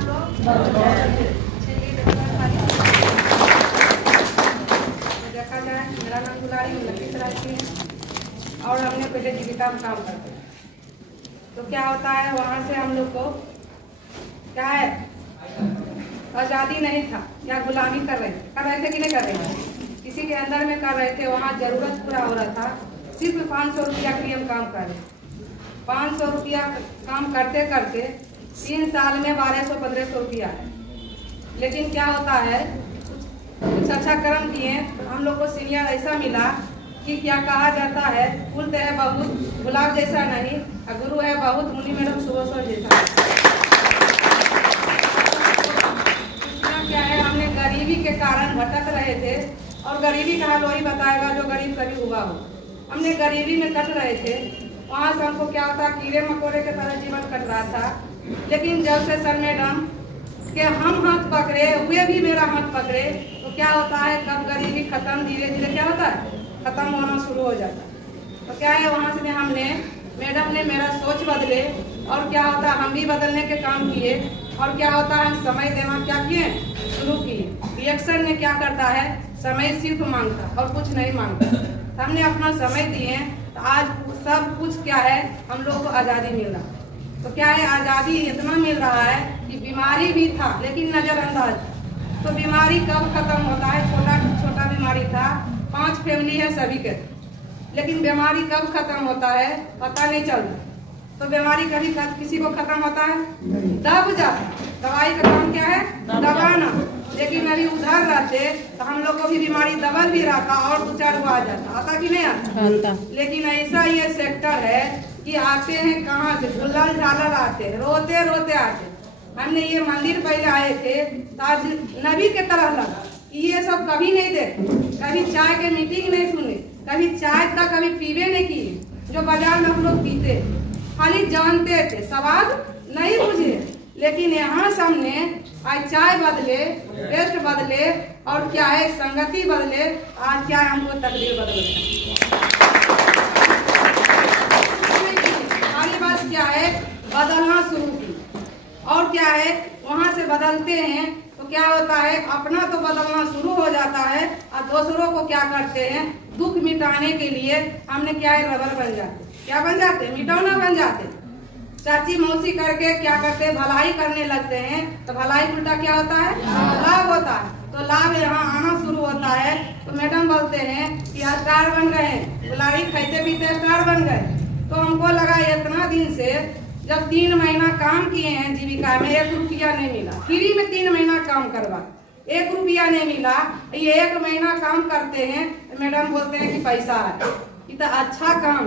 आप लोग देखा जाए, मेरा नाम दुलारी लखीसराय की है और हमने पहले जीविका में काम करते हैं। तो क्या होता है, वहाँ से हम लोग को क्या है, आज़ादी नहीं था, या गुलामी कर रहे थे कि नहीं कर रहे थे, किसी के अंदर में कर रहे थे। वहाँ जरूरत पूरा हो रहा था, सिर्फ 500 रुपया के लिए हम काम कर रहे। 500 रुपया काम करते करते 3 साल में 1200-1500 रुपया है। लेकिन क्या होता है, कुछ अच्छा कर्म किए तो हम लोग को सीनियर ऐसा मिला कि क्या कहा जाता है, फूल तो है बहुत गुलाब जैसा नहीं, गुरु है बहुत मुनि मैडम सुबह जैसा। क्या है, हमने गरीबी के कारण भटक रहे थे, और गरीबी का हाल वही बताएगा जो गरीब कभी हुआ हो। हमने गरीबी में कट रहे थे, वहाँ से हमको क्या होता, कीड़े मकोड़े के तरह जीवन कट रहा था। लेकिन जब से सर मैडम के हम हाथ पकड़े, वे भी मेरा हाथ पकड़े, तो क्या होता है, कब गरीबी खत्म, धीरे धीरे क्या होता है, खत्म होना शुरू हो जाता है। तो क्या है, वहाँ से हमने मैडम ने मेरा सोच बदले, और क्या होता है, हम भी बदलने के काम किए। और क्या होता है, हम समय देना क्या किए, शुरू किए। रिएक्शन ने क्या करता है, समय सिर्फ मांगता और कुछ नहीं मांगता। हमने अपना समय दिए, तो आज सब कुछ क्या है, हम लोग को आज़ादी मिल रहा। तो क्या है, आज़ादी इतना मिल रहा है कि बीमारी भी था लेकिन नज़रअंदाज। तो बीमारी कब खत्म होता है, छोटा छोटा बीमारी था, 5 फैमिली है सभी के, लेकिन बीमारी कब खत्म होता है पता नहीं चलता। तो बीमारी कभी किसी को खत्म होता है, दब जाता। दवाई का काम क्या है, दबाना। लेकिन अभी उधर रहते तो हम लोग को भी बीमारी दबल भी रहता और 2-4 आ जाता, आता कि नहीं आता। लेकिन ऐसा ये सेक्टर है कि आते हैं कहाँ से, गुल्लल झालर आते हैं, रोते रोते आते। हमने ये मंदिर पहले आए थे, आज नबी के तरह लगा। ये सब कभी नहीं देखे, कभी चाय के मीटिंग नहीं सुने, कभी चाय तक कभी पीवे नहीं किए, जो बाजार में हम लोग पीते, खाली जानते थे, स्वाद नहीं बुझे। लेकिन यहाँ सामने आज चाय बदले, टेस्ट बदले, और क्या है, संगति बदले। आज क्या है, हमको तकदीर बदल गई। खाली बात क्या है, बदलना शुरू की। और क्या है, वहाँ से बदलते हैं तो क्या होता है, अपना तो बदलना शुरू हो जाता है, और दूसरों को क्या करते हैं, दुख मिटाने के लिए हमने क्या है, रबर बन जाते। क्या बन जाते, मिटौना बन जाते। चाची मौसी करके क्या करते हैं, भलाई करने लगते हैं। तो भलाई उल्टा क्या होता है, लाभ होता है। तो लाभ यहाँ आना शुरू होता है। तो मैडम बोलते हैं कि स्टार बन गए, गुलारी खाते पीते स्टार बन गए। तो हमको लगा इतना दिन से, जब 3 महीना काम किए हैं जीविका में, 1 रुपया नहीं मिला। फ्री में 3 महीना काम करवा, 1 रुपया नहीं मिला। ये 1 महीना काम करते हैं, मैडम बोलते हैं कि पैसा है, इतना अच्छा काम,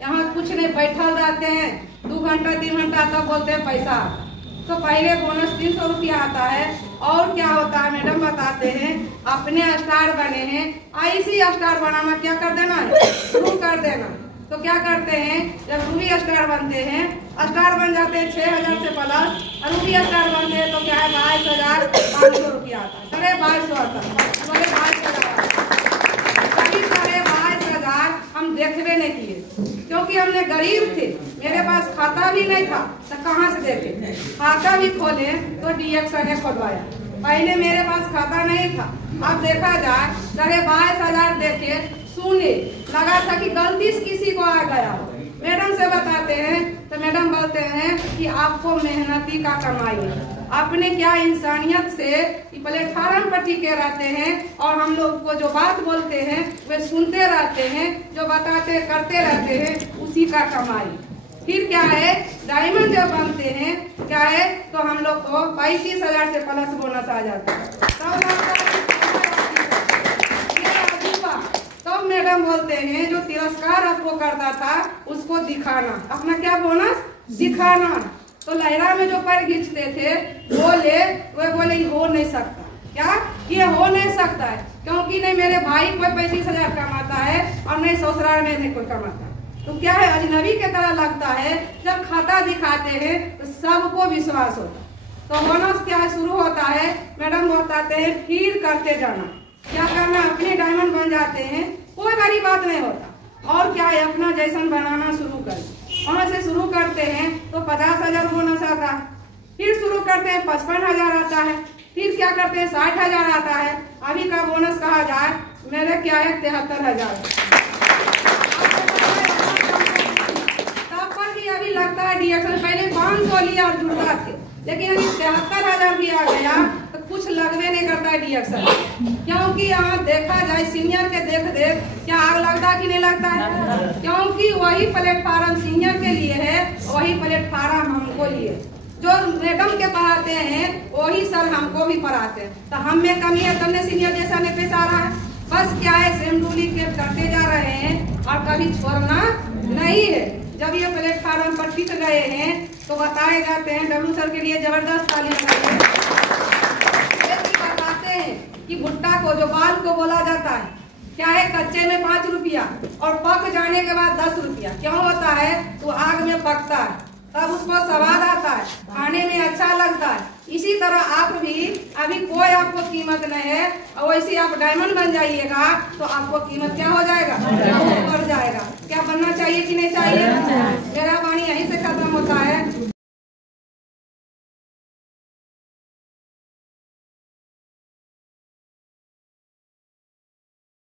यहाँ कुछ नहीं, बैठल रहते हैं 2 घंटा 3 घंटा, तब बोलते हैं पैसा। तो पहले बोनस 300 रुपया आता है। और क्या होता है, मैडम बताते हैं, अपने स्टार बने हैं, ऐसी स्टार बनाना क्या कर देना है, शुरू कर देना। तो क्या करते हैं, जब रूबी स्टार बनते हैं, स्टार बन जाते हैं 6000 से प्लस, और रूबी स्टार बनते हैं तो क्या है, 22,500 रुपया आता है, 22,500 आता है, 22,000। कभी 22,500 हम देखबे नहीं किए, क्योंकि हमने गरीब थे, मेरे पास खाता भी नहीं था, तो कहाँ से देखे। खाता भी खोले तो DX ने खोलवाया, पहले मेरे पास खाता नहीं था। अब देखा जाए 22,500 देखे, सुने, लगा था कि गलती से किसी को आ गया। मैडम से बताते हैं तो मैडम बोलते हैं कि आपको मेहनती का कमाई है। अपने क्या इंसानियत से प्लेटफार्म पर टिके रहते हैं, और हम लोग को जो बात बोलते हैं वे सुनते रहते हैं, जो बताते करते रहते हैं, उसी का कमाई। फिर क्या है, डायमंड जब बनते हैं क्या है, तो हम लोग को 35,000 से प्लस बोनस आ जाता है। तो मैडम बोलते हैं, जो तिरस्कार आपको करता था उसको दिखाना, अपना क्या बोनस दिखाना। तो लहरा में जो पैर खींचते थे, वे बोले हो नहीं सकता, क्या ये हो नहीं सकता है, क्योंकि नहीं मेरे भाई कोई 35,000 कमाता है, और नहीं ससुराल में नहीं कोई कमाता। तो क्या है, अजनबी के तरह लगता है। जब खाता दिखाते हैं तो सबको विश्वास होता है। तो बोनस क्या है, शुरू होता है, मैडम बताते हैं, फिर करते जाना, क्या करना, अपने डायमंड बन जाते हैं, कोई बड़ी बात नहीं होता। और क्या है, अपना जैसन बनाना शुरू कर, वहाँ से शुरू करते हैं तो 50,000 बोनस आता है। फिर शुरू करते हैं 55,000 आता है, फिर क्या करते हैं 60,000 आता है, अभी का बोनस कहा जाए मेरे क्या है 73,000। तब पर भी अभी लगता है डिडक्शन, पहले 500 लिया और जुड़ता थे, लेकिन अभी 73,000 भी आ गया तो कुछ लगवे नहीं करता है डिडक्शन, क्योंकि यहाँ देखा जाए सीनियर के देख देख क्या आग लगता कि नहीं लगता है, क्योंकि वही प्लेटफार्म सीनियर के लिए है, वही प्लेटफार्म हमको लिए, जो मैडम के पढ़ाते हैं वही सर हमको भी पढ़ाते हैं, तो हम में कमी है तब सीनियर जैसा नहीं पेश आ रहा है। बस क्या है सेम डुप्लीकेट करते जा रहे हैं और कभी छोड़ना नहीं है। जब ये प्लेटफार्म पर टिक गए हैं तो बताए जाते हैं, डब्लू सर के लिए जबरदस्त ताली लगाइए। बताते हैं कि भुट्टा को जो बाल को बोला जाता है क्या है, कच्चे में 5 रुपया और पक जाने के बाद 10 रुपया। क्यों होता है? तो आग में पकता है तब उसको स्वाद आता है, खाने में अच्छा लगता है। इसी तरह आप भी अभी कोई आपको कीमत नहीं है और वैसे आप डायमंड बन जाइएगा तो आपको कीमत क्या हो जाएगा, बढ़ जाएगा। क्या बनना चाहिए कि नहीं चाहिए?